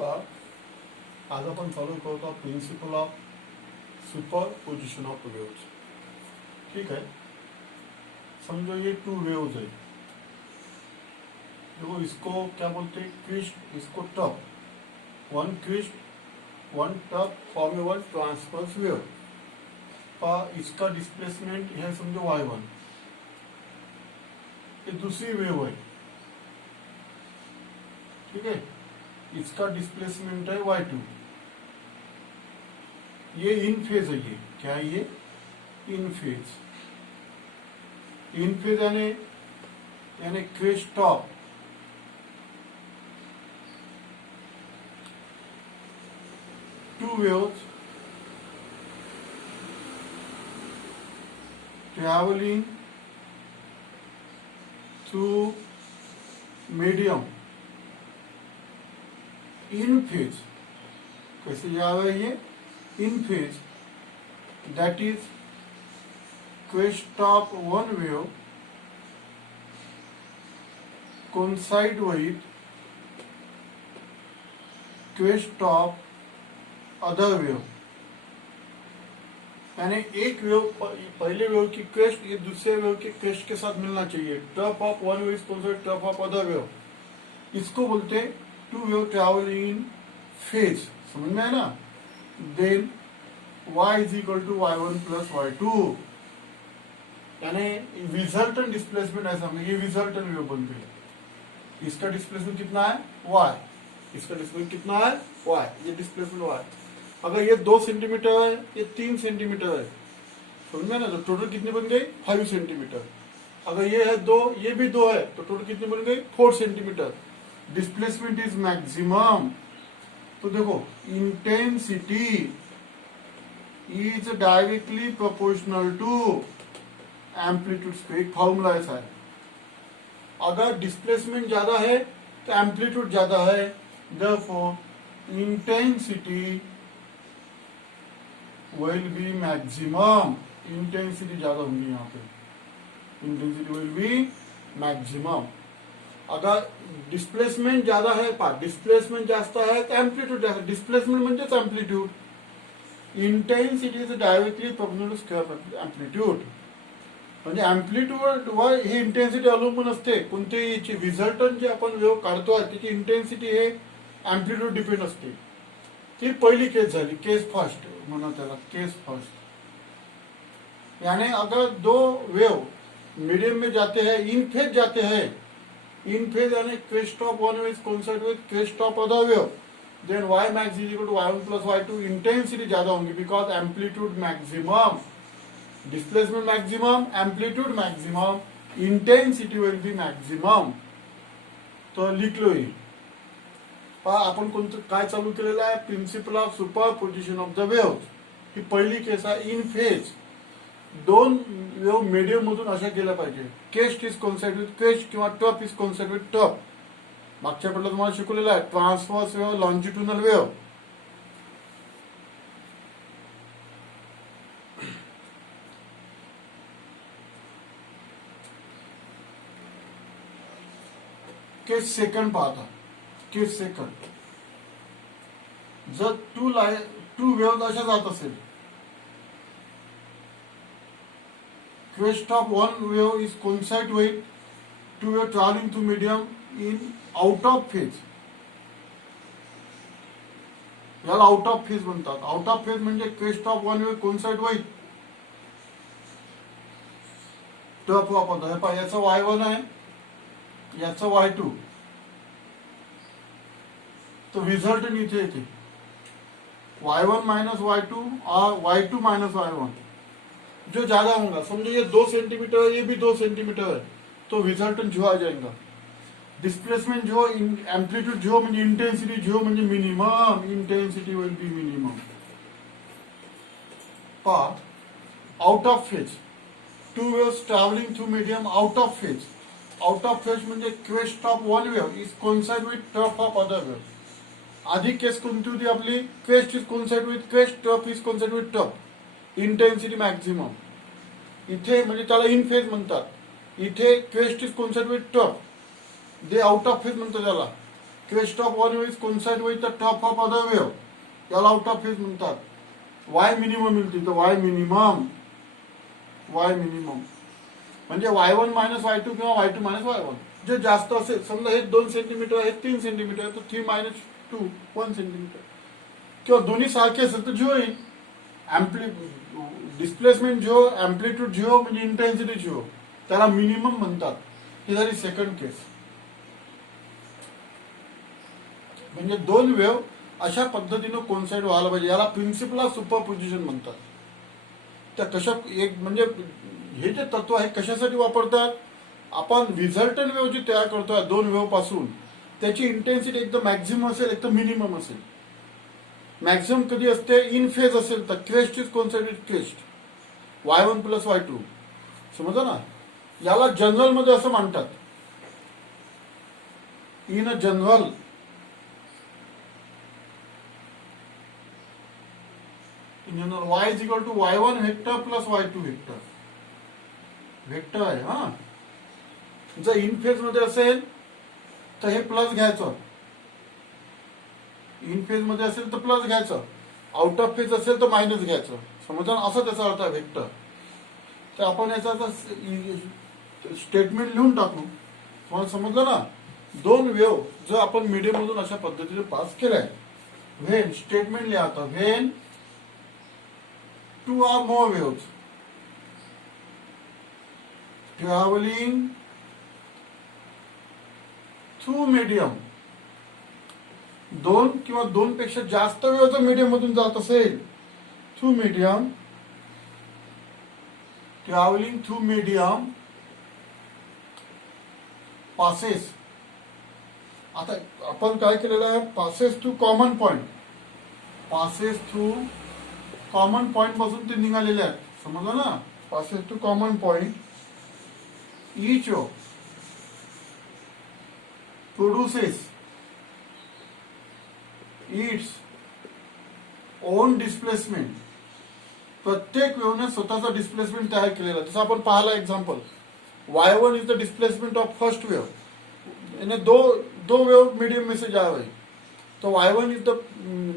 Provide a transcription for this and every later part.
आज आपण चालू करतो principal of superposition of waves. ठीक है. समझो ये टू वेव्स है. देखो इसको क्या बोलते हैं, क्रिस्ट, इसको टप. वन क्रिस्ट वन टप फॉर्म ए वन ट्रांसवर्स वेव. इसका डिस्प्लेसमेंट है समझो y1. ये दूसरी वेव है. ठीक है. इसका डिस्प्लेसमेंट है y2. ये इन फेज है. ये क्या है, ये इन फेज. इन फेज यानी crest top. Two waves traveling through medium in phase. कैसे जा रहा है ये in phase, that is crest of one wave coincide with crest of other wave. यानी एक वेव, पहले वेव की क्रेस्ट ये दूसरे वेव की क्रेस्ट के साथ मिलना चाहिए. Top of one wave is top of other wave. इसको बोलते हैं two wave travel in phase. समझ में है ना. Then y is equal to y1 plus y2. यानी रिजल्टेंट डिस्प्लेसमेंट ऐसा ये रिजल्टेंट वेव बनती है. इसका डिस्प्लेसमेंट कितना है y. इसका डिस्प्लेसमेंट कितना है y. ये डिस्प्लेसमेंट y. अगर ये 2 सेंटीमीटर है, ये 3 सेंटीमीटर है, समझ में ना. तो टोटल कितने बन गए 5 सेंटीमीटर. अगर ये है 2, ये भी 2 है, तो टोटल कितने बन गए 4 सेंटीमीटर. Displacement is maximum. तो देखो intensity is directly proportional to amplitude square. एक फॉर्मूला ऐसा है. अगर डिस्प्लेसमेंट ज्यादा है तो एम्पलीट्यूड ज्यादा है. Therefore intensity will be maximum. Intensity ज्यादा होगी यहाँ पे. Intensity will be maximum. अगर डिस्प्लेसमेंट ज्यादा है, डिस्प्लेसमेंट जास्त आहे तर एम्प्लिट्यूड जास्त. डिस्प्लेसमेंट म्हणजेच amplitude. Intensity is directly proportional to square amplitude. म्हणजे एम्प्लिट्यूड वर ही इंटेन्सिटी अवलंबून असते. कोणत्याही रिझल्टंट जे आपण वेव्ह काढतो त्याची इंटेन्सिटी हे एम्प्लिट्यूड डिपेंड असते. ती पहिली केस झाली. केस फर्स्ट म्हणा त्याला, केस फर्स्ट. यानी अगर दो वेव मीडियम में जाते हैं, इन फेज जाते हैं, इन फेज यानी crest of one wave is coincide with crest of other wave, then y max is equal to y1 plus y2. Intensity ज्यादा होंगी because amplitude maximum, displacement maximum, amplitude maximum, intensity will be maximum. तो लिख लो. आपण कोणतं काय चालू केलेलं आहे, principle of superposition of the waves. ही पहिली केस आहे. इन फेज 2 वेव्ह मीडियम मधून अशा गेल्या पाहिजे. Crest is coincide with crest किंवा टप इज कोइंसाइड विथ टप. मागच्या पडलं तुम्हाला शिकवलेलं आहे. Transverse wave, longitudinal wave. Case second पाहता. केस सेकंड, जर टू वेव्ह अशा जात असेल, crest of one wave is coincide with two wave travelling through medium in out of phase. याला आउट ऑफ फेज म्हणतात. आउट ऑफ फेज म्हणजे crest of one wave coincide with trough of other. याचा y1 आहे, याचा y2. तो result इथे येते y1 minus y2 और y2 माइनस y1. जो ज्यादा होगा, समझो ये 2 सेंटीमीटर है, ये भी 2 सेंटीमीटर है, तो रिजल्टंट जो आ जाएगा. डिस्प्लेसमेंट जो, एम्पलीट्यूड जो म्हणजे इंटेंसिटी जो म्हणजे minimum. Intensity will be minimum. Out of phase, two waves travelling through medium out of phase. Out of phase म्हणजे crest of one wave is coincide with trough of other wave. आधी case कोणती होती आपली, crest is coincide with crest, trough is coincide with trough. Intensity maximum. इथे म्हणजे त्याला in phase म्हणतात. इथे क्रेस्ट इज कोइंसाइड विथ टप, दे आउट ऑफ फेज म्हणतात त्याला. Crest of one wave is coincide with the top of other wave, याला out of phase म्हणतात. वाय मिनिमम मिळते तर वाय मिनिमम म्हणजे y1 मायनस y2 किंवा y2 मायनस y1. जे जास्त असेल, समजा हे 2 सेंटीमीटर हे 3 सेंटीमीटर, तर 3 मायनस 2 1 सेंटीमीटर, किंवा दोन्ही सारखे असेल तर झिरो येईल. डिस्प्लेसमेंट झिरो, अँप्लिट्यूड झिरो, म्हणजे इंटेन्सिटी झिरो, त्याला मिनिमम म्हणतात. ही झाली सेकंड केस. म्हणजे दोन वेव्ह अशा पद्धतीनं कोइन्साइड व्हायला पाहिजे, याला प्रिन्सिपल ऑफ सुपरपोजिशन म्हणतात. त्या कशा एक म्हणजे हे जे तत्व आहे कशासाठी वापरतात, आपण रिझल्टंट वेव्ह जी तयार करतोय दोन वेव्ह पासून, त्याची इंटेन्सिटी एकदम मॅक्झिमम असेल एकदम मिनिमम असेल. मॅक्झिमम कधी असते, इन फेज असेल तर crest is coincide with crest, y1 plus y2. समजा ना, याला जनरल मध्ये असं म्हणतात. In a general y is equal to y1 vector plus y2 vector. Vector आहे हा. जर इन फेज मध्ये असेल तर हे प्लस घ्यायचं, इन फेज मध्ये असेल तर प्लस घ्यायचं, आउट ऑफ फेज असेल तर मायनस घ्यायचं. समजा असं त्याचा अर्थ आहे वेक्टर. तर आपण याचा स्टेटमेंट लिहून टाकू. तुम्हाला समजलं ना. दोन वेव्ह जर आपण मीडियम मधून अशा पद्धतीने पास केलाय, व्हेन स्टेटमेंट लिहा आता, when two are more waves travelling through medium, दोन किंवा दोन पेक्षा जास्त वेळ जर मीडियम मधून जात असेल, through medium, travelling through medium passes. आता आपण काय केलेलं आहे, passes through common point, passes through common point पासून ते निघालेले आहेत. समजलं ना. Passes to common point, each of produces its own displacement. प्रत्येक वेव्हने स्वतःचा डिस्प्लेसमेंट तयार केलेला. जसं आपण पाहिला example, y1 is the displacement of first wave, यानी दो वेव मीडियम में से जा रही, तो y1 is the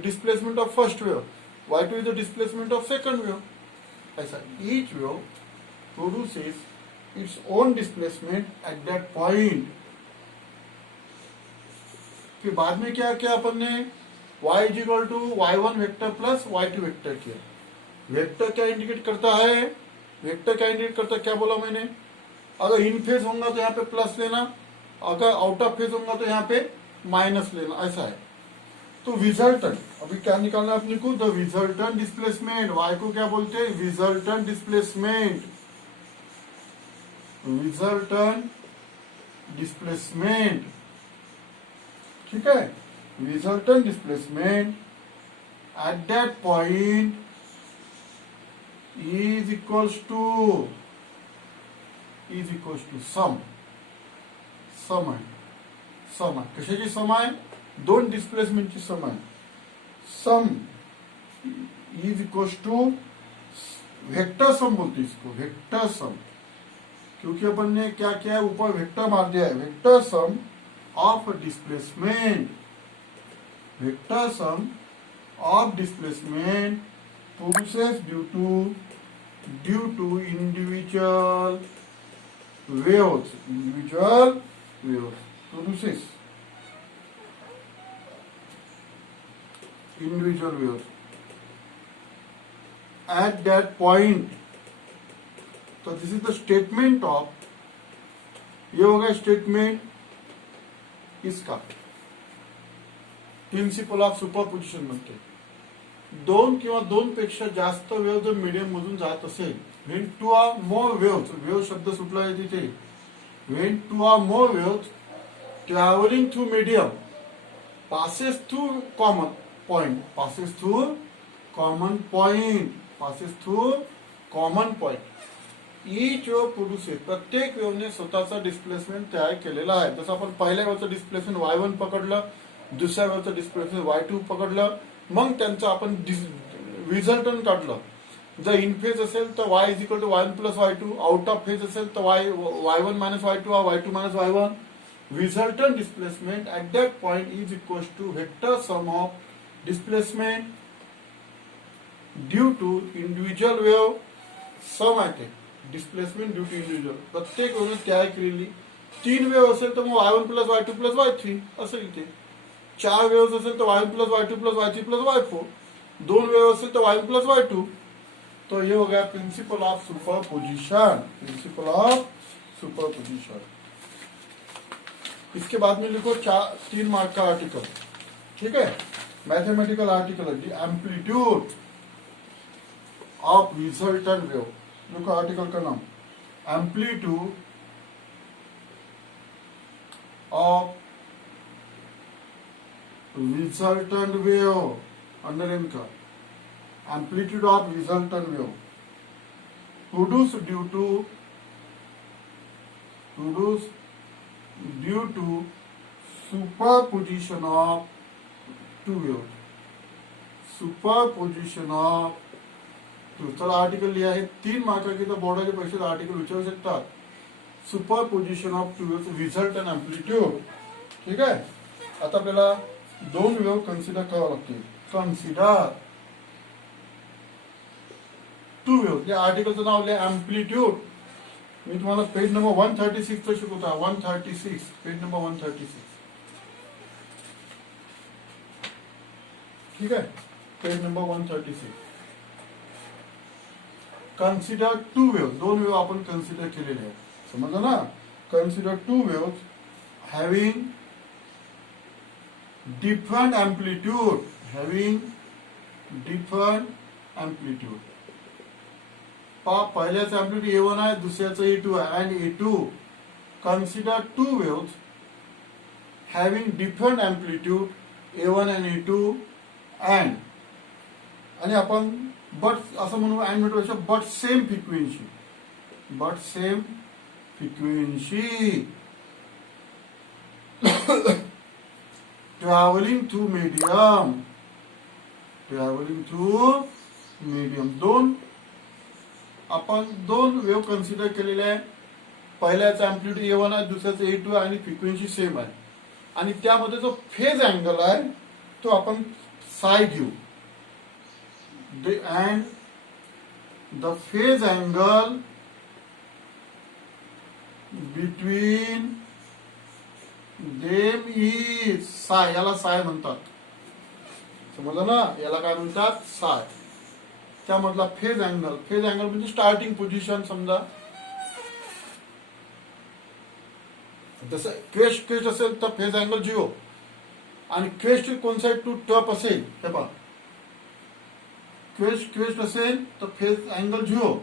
displacement of first wave, y2 is the displacement of second wave. ऐसा each wave produces its own displacement at that point. फिर बाद में क्या किया अपन ने, y is equal to y1 vector plus y2 vector किया. Vector क्या indicate करता है, वेक्टर क्या इंडिकेट करता है, क्या बोला मैंने, अगर इन फेज होगा तो यहाँ पे प्लस लेना, अगर आउट ऑफ फेज होगा तो यहाँ पे माइनस लेना, ऐसा है. तो रिजल्टेंट अभी क्या निकालना है अपने को, द रिजल्टेंट डिस्प्लेसमेंट. y को क्या बोलते हैं, रिजल्टेंट डिस्प्लेसमेंट, रिजल्टेंट डिस्प्लेसमेंट. ठीक है, resultant displacement at that point is equals to sum. Sum आहे कशाची सम आहे, दोन डिस्प्लेसमेंटची सम आहे. Sum is equals to vector sum बोलते इसको, वेक्टर सम, क्योंकि अपन ने क्या किया है, ऊपर वेक्टर मार दिया है. Vector sum of displacement, vector sum of displacement produces due to individual waves, produces individual waves at that point. तो this is the statement of, ये होगा स्टेटमेंट इसका, प्रिन्सिपल ऑफ सुपरपोजिशन म्हणते. दोन किंवा दोन पेक्षा जास्त वेव्ह जर मीडियम मधून जात असेल, when two are more wave, wave शब्द सुटला आहे तिथे, when two are more wave travelling through medium passes through common point, passes through common point, passes through common point. Each wave produces, प्रत्येक वेव्हने स्वतःचा डिस्प्लेसमेंट तयार केलेला आहे. जसं आपण पहिल्या वेव्हचं डिस्प्लेसमेंट y1 पकडलं, दुसऱ्या वेव्हचं डिस्प्लेसमेंट y2 पकडलं, मग त्यांचं आपण रिझल्टंट काढलं. जर इन फेज असेल तर y is equal to y1 plus y2, out of phase असेल तर y1 minus y2 y2 minus y1, resultant displacement at that point is equals to vector sum of displacement due to individual wave sum आहे ते displacement due to individual प्रत्येक वेळेस तयार केलेली 3 wave असेल तर मग y1 plus y2 plus y3 असं इथे 4 वेव्ह असेल तर y1 plus y2 plus y3 plus y4 2 wave असेल तर y1 प्लस y2 तो ये हो गया प्रिंसिपल ऑफ सुपरपोजिशन इसके बाद में लिखो 3 मार्क का आर्टिकल ठीक है मैथमेटिकल आर्टिकल है एम्पलीट्यूड ऑफ रिजल्टेंट वेव देखो आर्टिकल का नाम amplitude of resultant wave underline का amplitude of resultant wave produce due to superposition of two wave superposition of चला आर्टिकल लिहा आहे 3 मार्काचे तर बोर्डाचे पैसे आर्टिकल विचारू शकतात superposition of two wave result and amplitude ठीक आहे आता आपल्याला 2 वेव्ह कन्सिडर करावं लागतील कन्सिडर टू वेव्ह या आर्टिकलचं नाव लिहा अँप्लिट्यूड मी तुम्हाला पेज नंबर 136 चं शिकवतो 136 पेज नंबर 136 ठीक आहे page number 136 consider two wave 2 wave आपण कन्सिडर केलेले आहेत समजलं ना consider two wave having different amplitude पहिल्याचं एम्प्लिट्यूड A1 आहे दुसऱ्याचं A2 आहे and A2 consider two wave having different amplitude A1 and A2 and आणि आपण बट असं म्हणू अँड मेथडपेक्षा but same frequency travelling through medium आपण दोन वेव्ह कन्सिडर केलेले आहे पहिल्याचा अँप्लिट्यूड A1 आहे दुसऱ्याचा A2 आहे आणि फ्रिक्वेन्सी सेम आहे आणि त्यामध्ये जो फेज अँगल आहे तो आपण साय घेऊ and the phase angle between them is psi याला साय म्हणतात समजलं ना याला काय म्हणतात साय त्यामधला फेज अँगल म्हणजे स्टार्टिंग पोझिशन समजा जसं क्वेस्ट असेल तर फेज अँगल 0 आणि क्वेस्ट कोणसा टू टप असेल हे पहा क्वेस्ट असेल तर फेज अँगल 0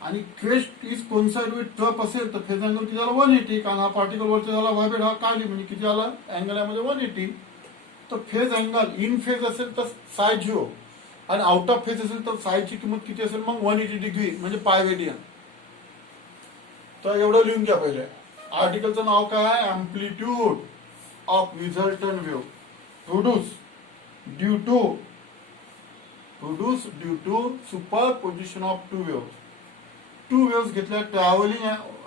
आणि crest is coincide with trough असेल तर फेज अँगल किती झाला 180 कारण हा पार्टिकल वरचा झाला व्हायब्रेट हा काढली म्हणजे किती झाला अँगल यामध्ये 180 तर फेज अँगल इन फेज असेल तर साय 0 आणि आउट ऑफ फेज असेल तर सायची किंमत किती असेल मग 180 डिग्री म्हणजे पाय रेडियन तर एवढं लिहून घ्या पहिले आर्टिकलचं नाव काय आहे amplitude of resultant wave produce due to superposition of two waves घेतल्या ट्रॅव्हलिंग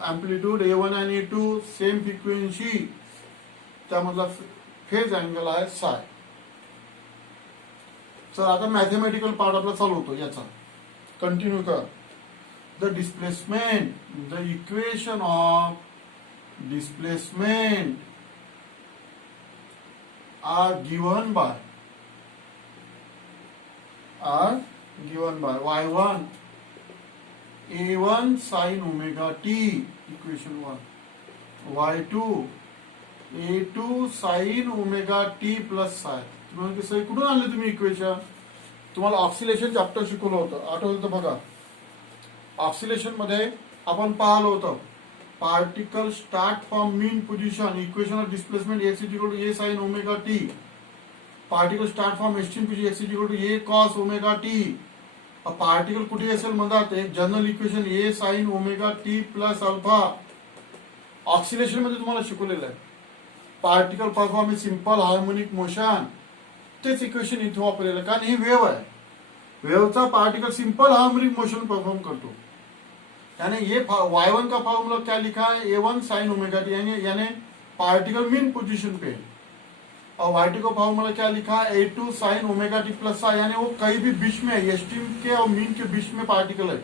एम्प्लिट्यूड A1 आणि A2 सेम फ्रिक्वेन्सी त्यामधला फेज अँगल आहे साय तर आता मॅथमॅटिकल पार्ट आपला चालू होतो याचा कंटिन्यू कर the equation of displacement are given by y1 A1 sin omega t equation 1 y2 A2 sin omega t plus psi तुम्हाला कसं कुठून आणले तुम्ही इक्वेशन तुम्हाला ऑक्सिलेशन चॅप्टर शिकवलं होतं आठवलं तर बघा ऑक्सिलेशन मध्ये आपण पाहिलं होतं particle start from mean position equation of displacement x equal to a sin omega t particle start from extreme position x equal to a cos omega t पार्टिकल कुठे असेल म्हणतात एक general equation a sin omega t plus alpha oscillation मध्ये तुम्हाला शिकवलेलं आहे particle perform in simple harmonic motion तेच इक्वेशन इथे वापरलेलं कारण ही वेव्ह आहे वेव्हचा particle simple harmonic motion perform करतो यानी ये y1 का फॉर्मूला क्या लिखा है A1 sin ओमेगा टी यानी पार्टिकल मीन पोजीशन पे है। और वाई टी को फॉर्मूला क्या लिखा है, a two sine omega t plus i, यानी वो कहीं भी बीच में है, एस्टीम के और मीन के बीच में पार्टिकल है,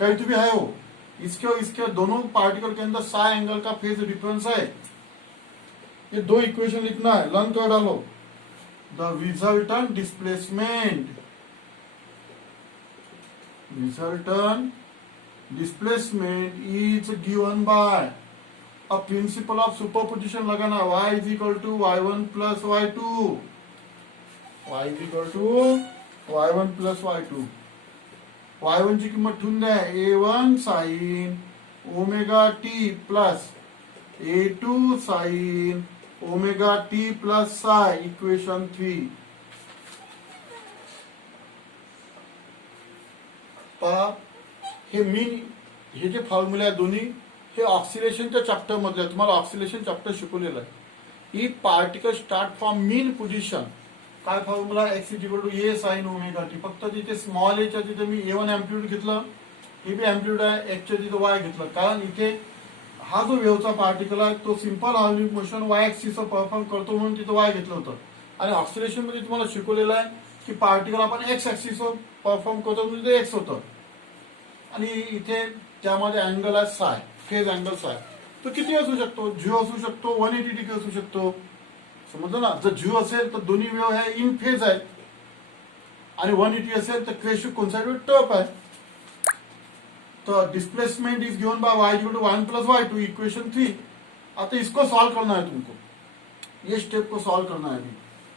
कहीं तो भी है वो। इसके और इसके दोनों पार्टिकल के अंदर साई एंगल का फेज डिफरेंस है। ये दो इक्वेशन लिखना है, लर्न कर डालो। The resultant displacement is given by a principle of superposition लगाना, y is equal to y1 plus y2, y is equal to y1 plus y2। y1 ची किंमत ठेवून द्या, a1 sine omega t plus a2 sine omega t plus psi, equation 3। पहा हे मीन, हे जे formula आहे दोन्ही हे ऑक्सिलेशनच्या चॅप्टर मधले, तुम्हाला ऑक्सिलेशन चॅप्टर शिकवलेलं आहे। ही particle start from mean position, काय formula, x is equal to a sine omega t. फक्त तिथे स्मॉल एच्या तिथे मी A1 एम्प्लिट्यूड घेतलं, हे बी एम्प्लिट्यूड आहे, एक्सच्या तिथे वाय घेतलं, कारण इथे हा जो वेव्हचा पार्टिकल आहे तो simple harmonic motion Y axis perform करतो म्हणून तिथे वाय घेतलं होतं। आणि ऑक्सिलेशन मध्ये तुम्हाला शिकवलेलं आहे की पार्टिकल आपण एक्स ऍक्सिस परफॉर्म करतो म्हणून ते एक्स होतं, आणि इथे त्यामध्ये अँगल आहे साय, फेज अँगल साय। तो किती असू शकतो, झिरो असू शकतो, 180 डिग्री असू शकतो, समजलं ना। जर झिरो असेल तर दोन्ही वेव्ह ह्या इन फेज आहेत, आणि 180 असेल तर क्रेश कॉन्सर्वेटिव्ह टर्फ आहे। तो displacement is given by y equal to 1 plus y2, equation 3। आता इसको सॉल्व करना है तुमको, ये स्टेप को सॉल्व करना है अभी।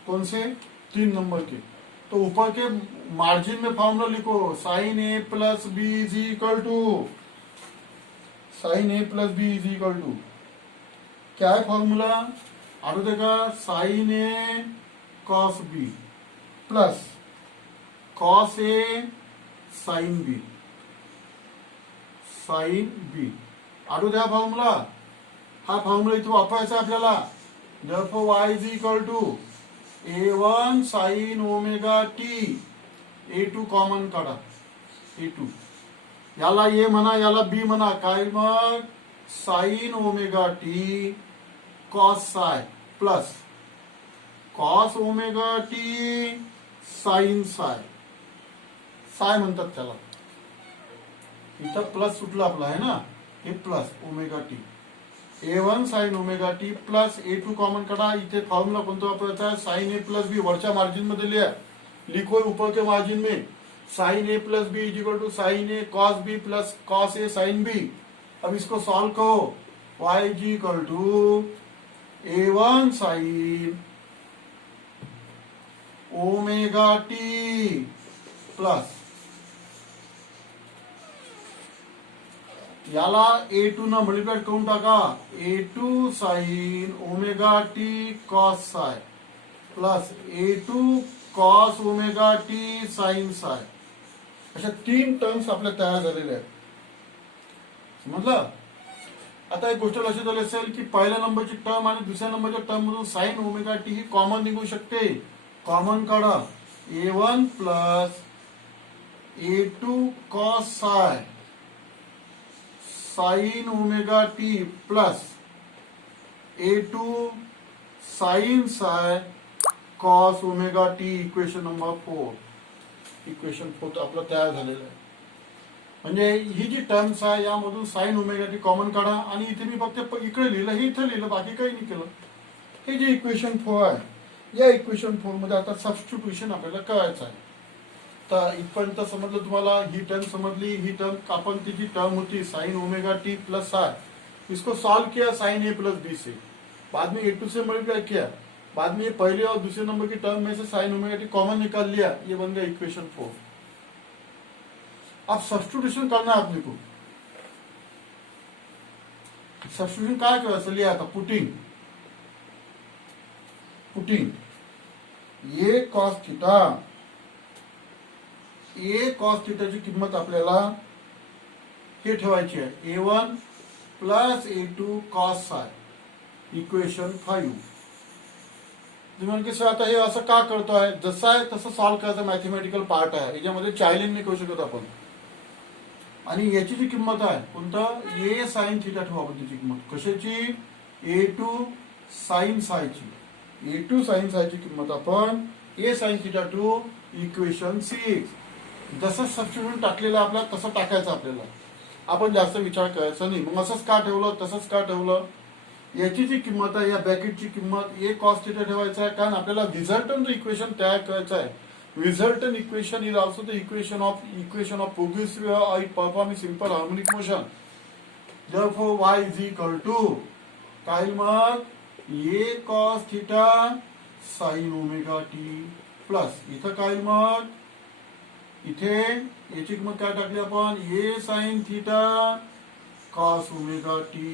कौन से, 3 नंबर के। तो ऊपर के मार्जिन में फॉर्मूला लिखो, sine a plus b is equal to, sine a plus b is equal to क्या है फॉर्मूला, आगे देखा, sine a cos b plus cos a sine b, sine b. आठवू द्या फॉर्म्युला, हा फॉर्म्युला इथे वापरायचा आहे आपल्याला। therefore y is equal to a1 sine omega T, a2 common काढा, a2 याला ए म्हणा, याला बी म्हणा, काय मग, sine omega t cos psi plus cos omega t sine psi, psi म्हणतात त्याला। इथं प्लस सुटला आपला आहे ना, हे plus omega T, a1 sine omega t plus a2 common काढा। इथे फॉर्मूला कोणता वापरायचा है, साइन ए प्लस बी, वरच्या मार्जिन मध्ये लिहा, लिखो ऊपर के मार्जिन में, sine a plus b is equal to sine a cos b plus cos a sine b. अब इसको सॉल्व करो, y is equal to a1 sine omega t plus याला a2 ना मल्टिप्लाय करून टाका, a2 sine omega t cos psi plus a2 cos omega t sine psi, अशा 3 terms आपल्या तयार झालेल्या आहेत, समजलं। आता एक गोष्ट लक्षात आली असेल की पहिल्या नंबरची टर्म आणि दुसऱ्या नंबरच्या टर्म मधून साइन ओमेगा टी ही कॉमन निघू शकते, कॉमन काढा, a1 plus a2 cos psi sine omega t plus a2 sine psi cos omega t, equation number 4। Equation 4 आपलं तयार झालेलं आहे। म्हणजे ही जी टर्म्स आहे यामधून साइन ओमेगा टी कॉमन काढा, आणि इथे मी फक्त इकडे लिहिलं, हे इथे लिहिलं, बाकी काही नाही केलं। हे जे इक्वेशन 4 आहे, या इक्वेशन 4 मध्ये आता सबस्टिट्यूशन आपल्याला करायचं आहे। तर इथपर्यंत समजलं तुम्हाला, ही टर्म समजली, ही टर्म आपण ती जी टर्म होती साइन ओमेगा टी प्लस साय, इसको solve KIA sign a plus बी से, बाद में a2 से मल्टीप्लाई किया, बाद में पहले और दूसरे नंबर की टर्म में से साइन ओमेगा टी कॉमन निकाल लिया, ये बन गया इक्वेशन 4। अब सब्स्टिट्यूशन करना है अपने को। सब्स्टिट्यूशन काय करायचं, लिहा आता, putting a cos theta, a cos थीटाची किंमत आपल्याला हे ठेवायची आहे, a1 प्लस a2 कॉस साय, इक्वेशन 5। तुम्ही की सर आता हे असं का करतोय, जसं आहे तसं सॉल्व करायचं मॅथमॅटिकल पार्ट आहे, याच्यामध्ये चायलिंग नाही करू शकत आपण। आणि याची जी किंमत आहे कोणतं, ए साइन थीटा ठेवू आपण, त्याची किंमत कशाची, a2 साइन सायची ए टू साइन सायची किंमत आपण a sine theta to equation 6 जसं सबस्टिट्यूशन टाकलेलं आपल्याला तसं टाकायचं आपल्याला. आपण जास्त विचार करायचा नाही. मग असंच का ठेवलं तसंच का ठेवलं. याची जी किंमत आहे या ब्रॅकेटची किंमत ए कॉस थिटा ठेवायचं आहे कारण आपल्याला रिझल्टंट इक्वेशन तयार करायचं आहे. Resultant equation is also the equation of progressive it perform simple harmonic motion. therefore y is equal to काय मग a cos theta sine omega t plus इथं काय मग इथे याची किंमत काय टाकली आपण a sine theta cos omega t.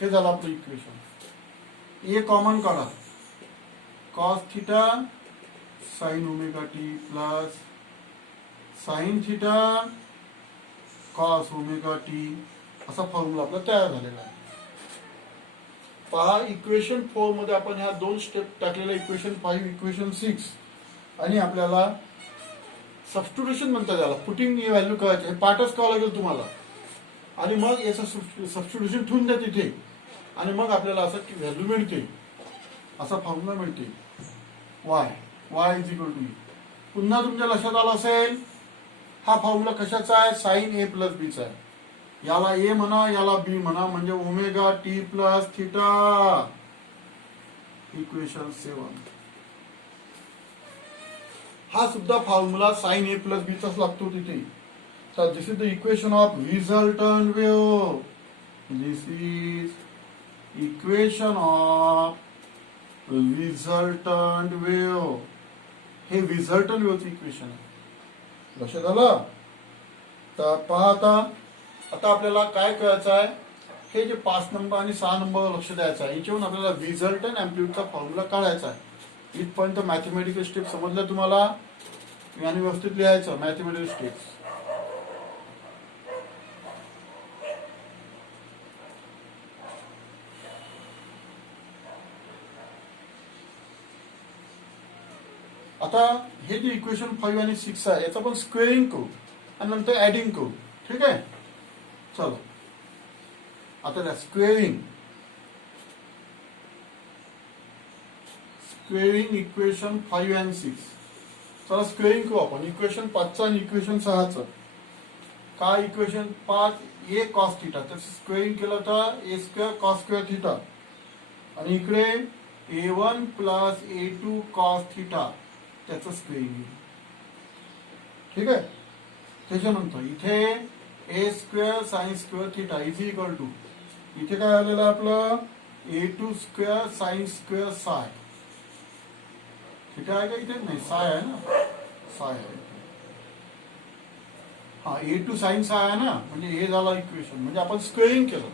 हे झालं आपलं इक्वेशन. ए कॉमन काढा cos theta sine omega t plus sine theta cos omega t असा फॉर्म्युला आपला तयार झालेला आहे. पहा इक्वेशन 4 मध्ये आपण ह्या दोन स्टेप टाकलेल्या इक्वेशन 5 इक्वेशन 6 आणि आपल्याला सबस्टिट्यूशन म्हणतात त्याला पुटिंग व्हॅल्यू करायचे हे पाठच करावं लागेल तुम्हाला. आणि मग याचं सबस्टिट्यूशन ठेवून द्या तिथे आणि मग आपल्याला असं व्हॅल्यू मिळते असा फॉर्म्युला मिळते वाय इज इक्वल टू. पुन्हा तुमच्या लक्षात आलं असेल हा फॉर्म्युला कशाचा आहे साइन ए प्लस बी चा आहे. याला ए म्हणा याला बी म्हणा म्हणजे omega t plus theta equation 7. हा सुद्धा formula sine a plus b चाच लागतो तिथे. तर this is the equation of resultant wave. This is equation of resultant wave. हे रिझल्टंट वेव्हचं इक्वेशन आहे. लक्षात आलं. तर पहा आता आपल्याला काय करायचं आहे हे जे 5 नंबर आणि 6 नंबर लक्ष द्यायचं आहे. याच्यावरून आपल्याला रिझल्टंट अँप्लिट्यूडचा फॉर्म्युला काढायचा आहे. इथपर्यंत मॅथमॅटिकल स्टेप समजलं तुम्हाला आणि व्यवस्थित लिहायचं मॅथमॅटिकल स्टेप्स. आता हे जे इक्वेशन 5 आणि 6 आहे याचं आपण स्क्वेअरिंग करू आणि नंतर ऍडिंग करू. ठीक आहे चलो आता स्क्वेअरिंग इक्वेशन 5 आणि 6. चला स्क्वेअरिंग करू आपण इक्वेशन 5 आणि इक्वेशन 6. काय इक्वेशन 5 ए कॉस थिटा त्याचं स्क्वेअरिंग केलं तर a square cos square theta आणि इकडे A1 plus A2 cos theta त्याचं स्क्वेअरिंग. ठीक आहे. त्याच्यानंतर इथे a square sine square theta is equal to इथे काय आलेलं आहे आपलं A2 square sine square psi. Theta आहे का इथे नाही साय आहे ना साय आहे. हा A2 साइन साय आहे ना म्हणजे हे झालं इक्वेशन. म्हणजे आपण स्क्वेअरिंग केलं.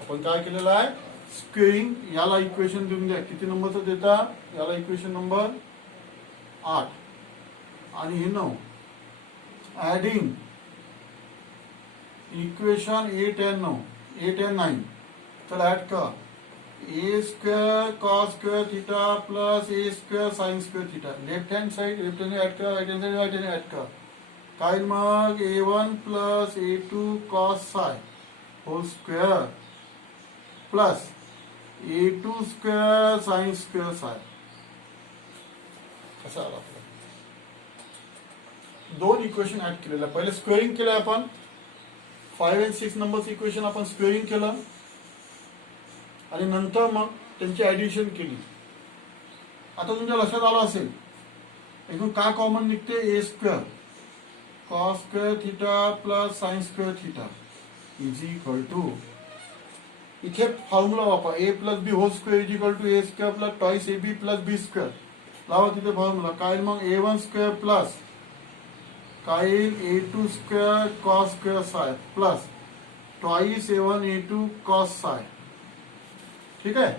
आपण काय केलेलं आहे स्क्वेअरिंग. याला इक्वेशन देऊन द्या किती नंबरचं देता याला इक्वेशन नंबर 8 आणि हे 9. ऍडिंग इक्वेशन 8 and 9 चला ऍड का a square cos square theta plus a square sine square theta. Left hand side add का right hand side right hand add का काय मग A1 plus A2 cos psi whole square plus A2 square sine square psi. कसं आला आपलं दोन equation add केलेलं. पहिले स्क्वेअरिंग केलं आपण 5 आणि 6 नंबरचं इक्वेशन आपण स्क्वेअरिंग केलं आणि नंतर मग त्यांची ऍडिशन केली. आता तुमच्या लक्षात आलं असेल एकूण काय कॉमन निघते a square cos square theta plus sine square theta is equal to इथे फॉर्म्युला वापरा a plus b whole square is equal to a square plus twice a b plus b square. लावा तिथे formula काय मग A1 square plus काय A2 square cos square साय plus twice A1 A2 cos साय. ठीक है.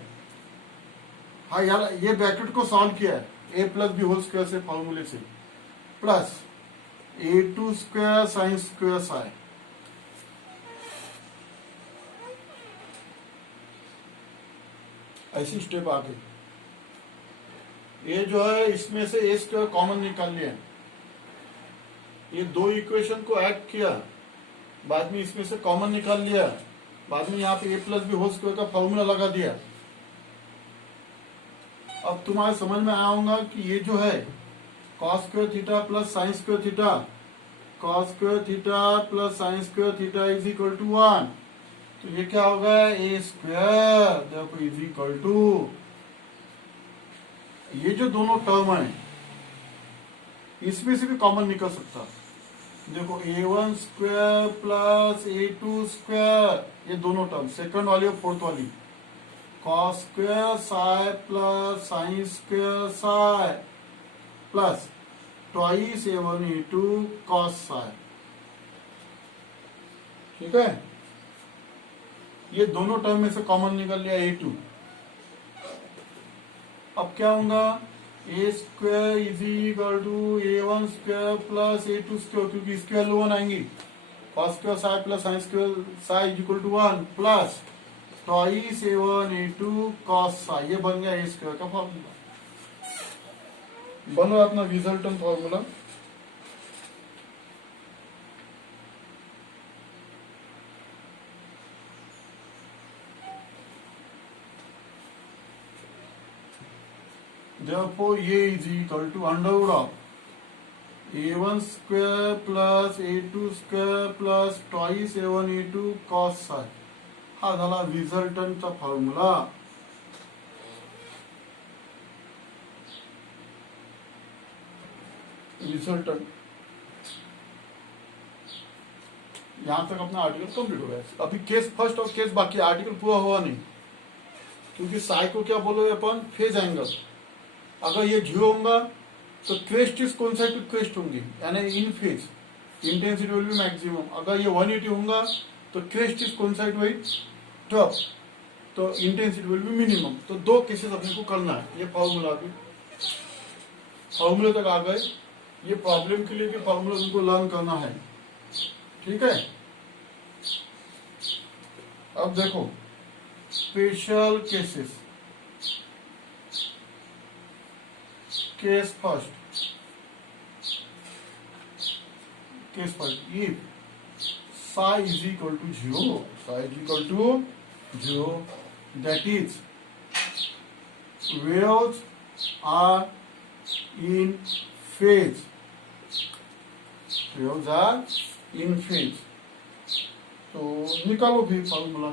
हाँ यार ये ब्रैकेट को सॉल्व किया है a plus b whole square से फॉर्मूले से plus A2 square sine square psi. ऐसी स्टेप आ गई. ये जो है इसमें से ए स्क्वायर कॉमन निकाल लिया. ये दो इक्वेशन को ऐड किया बाद में इसमें से कॉमन निकाल लिया बाद में यहाँ पे ए प्लस बी होल स्क्वायर का फॉर्मूला लगा दिया। अब तुम्हारे समझ में आया होगा कि ये जो है cos square theta plus sine square theta, cos square theta plus sine square theta is equal to 1। तो ये क्या होगा, ए स्क्वायर देखो इज इक्वल टू, ये जो दोनों टर्म है इसमें से भी कॉमन निकल सकता। देखो a1 square plus a2 square, ये दोनों टर्म सेकंड वाली और फोर्थ वाली, cos square psi plus sine square psi plus twice a1 a2 cos Sai. ठीक है, ये दोनों टर्म में से कॉमन निकल लिया a2। अब क्या होगा, a square is equal to a1 square plus a2 square, क्योंकि इसके वैल्यू 1 आएंगी, cos square psi plus sine square psi is equal to 1 plus twice a1 a2 cos psi. ये बन गया ए स्क्वायर का फॉर्मूला। बनो अपना resultant formula. Therefore, A is equal to under root of a1 square plus a2 square plus twice a1 a2 cos psi। हा झाला रिझल्टंटचा formula. Resultant, यहां तक अपना आर्टिकल कंप्लीट हो गया। अभी केस फर्स्ट और केस बाकी, आर्टिकल पूरा हुआ नहीं, क्योंकि साई को क्या बोलोगे अपन, फेज एंगल। अगर ये 0 होगा तो crest is coincide to crest होंगी, यानी in phase, intensity will be maximum. अगर ये 180 होगा तो क्वेस्ट इज कोइंसाइड विद 12, तो इंटेंसिटी विल बी मिनिमम। तो दो केसेस अपने को करना है। ये फॉर्मूला भी, फॉर्मूले तक आ गए। ये प्रॉब्लम के लिए भी फॉर्मूला तुमको लर्न करना है। ठीक है, अब देखो special cases. Case first, if psi is equal to 0, that is waves are in phase, तो निकालो भी फॉर्मूला।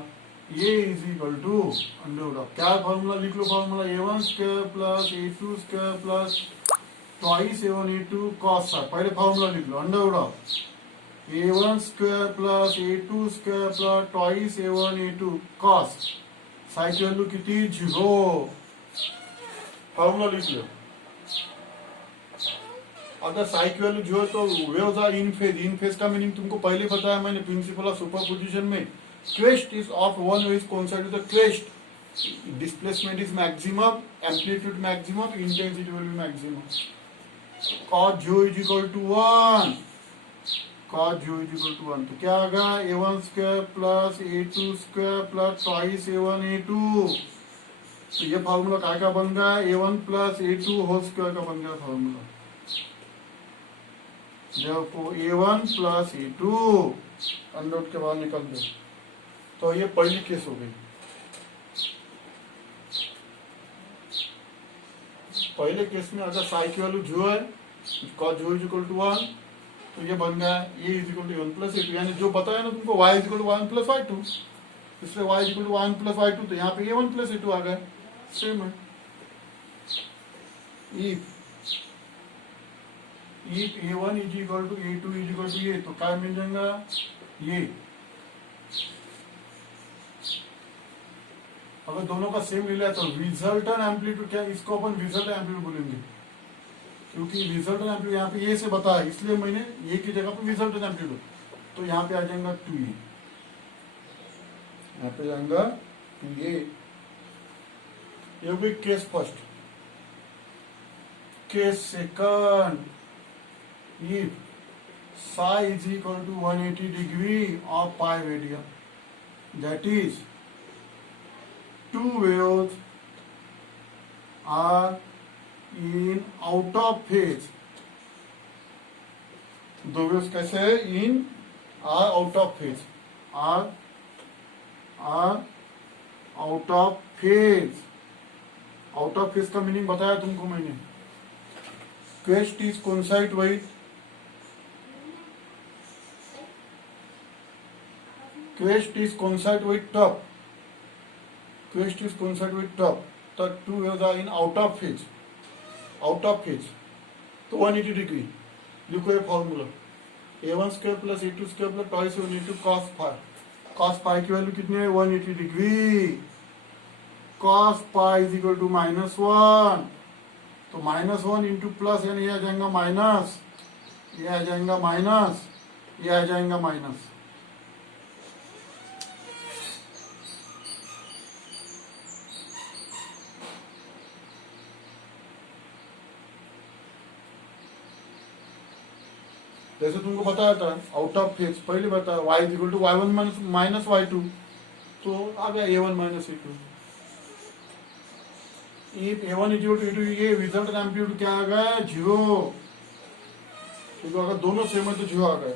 ये is equal to under root of, क्या फॉर्मूला लिख लो, formula a1 square plus a2 square plus twice a1 a2 cos psi. पहले formula लिख लो, under root of a1 square plus a2 square plus twice a1 a2 cos psi की value कितनी, 0। Formula लिख low. अगर साई की वैल्यू 0 तो waves are in phase. In phase का मीनिंग तुमको पहले बताया मैंने प्रिंसिपल ऑफ सुपरपोजिशन में। Crest is of one wave coincide with the crest. Displacement is maximum, amplitude maximum, intensity will be maximum. Cos 0 is equal to 1. Cos 0 is equal to 1. तो क्या आएगा, a1 square plus a2 square plus twice a1 a2। तो ये formula क्या क्या बन गया, a1 plus a2 whole square का बन गया फॉर्मूला। देखो a1 प्लस a2 अंडर के बाहर निकल गया। तो ये पहली केस हो गई। पहले केस में अगर साई की वैल्यू 0 है, cos 0 इज इक्वल टू 1, तो ये बन गया a is equal to 1 plus a2, यानी जो बताया ना तुमको y is equal to 1 plus y2, इसलिए y is equal to 1 plus y2, तो यहाँ पे a1 प्लस a2 आ गया। सेम है। if a1 is equal to a2 is equal to ये, तो क्या मिल जाएगा, ये अगर दोनों का सेम मिला तो रिजल्टेंट एम्पलीट्यूड, क्या इसको अपन रिजल्टेंट एम्पलीट्यूड बोलेंगे, क्योंकि रिजल्टेंट एम्पलीट्यूड यहाँ पे ये से बताया, इसलिए मैंने ये की जगह पे रिजल्टेंट एम्पलीट्यूड। तो यहाँ पे आ जाएगा 2a, यहाँ पे जाएगा 2a। ये हो गई case first. Case second, if psi is equal to 180 degree of pi radian, that is two waves are in out of phase। दो वेव्स कैसे है, in are out of phase, are are out of phase. Out of phase का meaning बताया तुमको मैंने। Crest is coincide with, crest is coincide with top, crest is coincide with top, the two waves are in out of phase, out of phase। तो 180 degree लिखो ये formula, a1 square plus a2 square plus twice 180 cos phi. cos phi की value कितनी है? 180 degree. cos pi is equal to -1, तो -1 into plus, यानी ये आ जाएगा माइनस, ये आ जाएगा माइनस, ये आ जाएगा माइनस। जैसे तुमको बताया था आउट ऑफ फेज, पहले बताया y is equal to y1 minus y2, तो आ गया a1 minus a2। If a1 is equal to a2, ये रिजल्ट एम्पलीट्यूड क्या आ गया? 0, क्योंकि अगर दोनों सेम है तो 0 आ गया।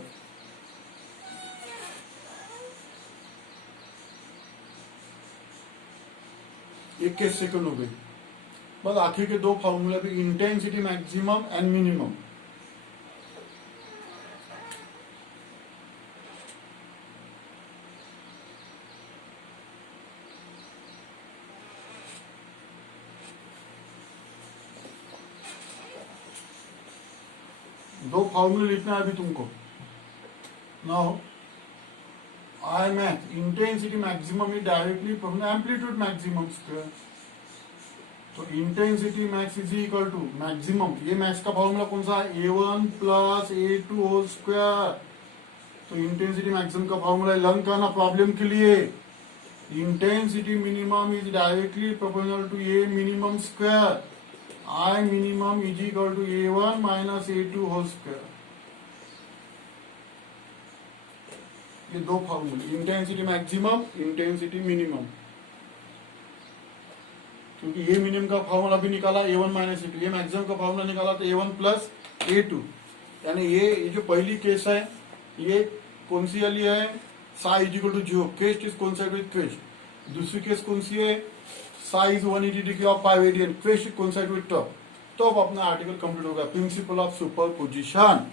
एक सेकंड हो गई। बस आखिर के दो फॉर्मूले भी, इंटेंसिटी मैक्सिमम एंड मिनिमम। दो फॉर्मूले लिखना है अभी तुमको। Now I math intensity maximum is directly amplitude maximum square. तो intensity max is equal to maximum, ये मैक्स का फॉर्मूला कौन सा है? a1 plus a2 whole square. तो इंटेंसिटी मैक्सिमम का फॉर्मूला लर्न करना प्रॉब्लम के लिए। Intensity minimum is directly proportional to a minimum square. I minimum is equal to a1 minus a2 whole square. ये दो फॉर्मूले, इंटेंसिटी मैक्सिमम, इंटेंसिटी मिनिमम। क्योंकि ये मिनिमम का फॉर्मूला भी निकाला a1 माइनस a2, ये मैक्सिमम का फॉर्मूला निकाला तो a1 प्लस a2। यानी ये जो पहली केस है, ये कौन सी वाली है? Psi is equal to 0, crest is coincide with crest. दूसरी केस कौन सी है? Psi's 180 degree of pi radian, crest coincide with top. तो अब अपना आर्टिकल कंप्लीट होगा, प्रिंसिपल ऑफ सुपरपोजिशन।